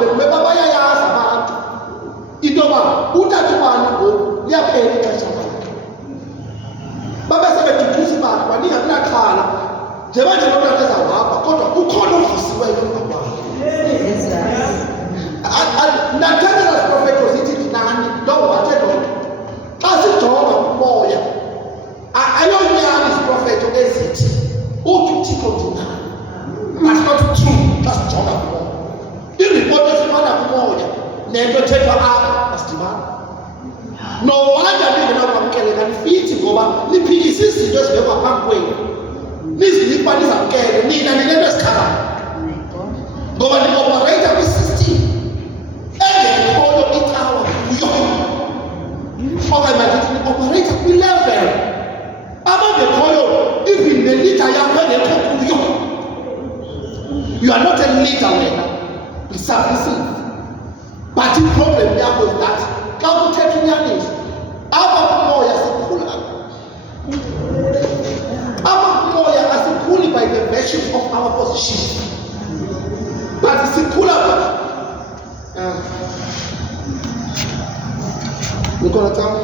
bebabaya yazi abantu into yoba utatubani ngoku liyaphela ixesha lakhe. Babe sebeduduza ibali baninga kunaxhala njengoba nje lotata ezawuhamba kodwa ukhona uvisiweyo emva kwakhe. Ndathethela ziprofeto zithi nani ndongobathe nto xa sijonga kumoya ayonyani iziprofeto ezithi uthi uthixo ndinani. That's not true xa sijonga kumoya. Iripoti esifana kumoya nento ethethwa apha asidibani. No wonder ningenakwamkeleka nifithi ngoba niphikisa izinto ezibekwa phambi kwenu nizinikwa nizamkele nina ninento ezikhalayo ngoba niopereyitha kwisystem engekhoyo icawa kuyo. Okay, mandithi niopereyitha kwilevel abangekhoyo even nelida yakho engekho kuyo. You are not a leader wena, be submissive. But i-problem yakho is that xa kuthetha inyaniso apha kumoya sikhula, apha kumoya asikhuli by the virtue of our position, but sikhula Nicola Town.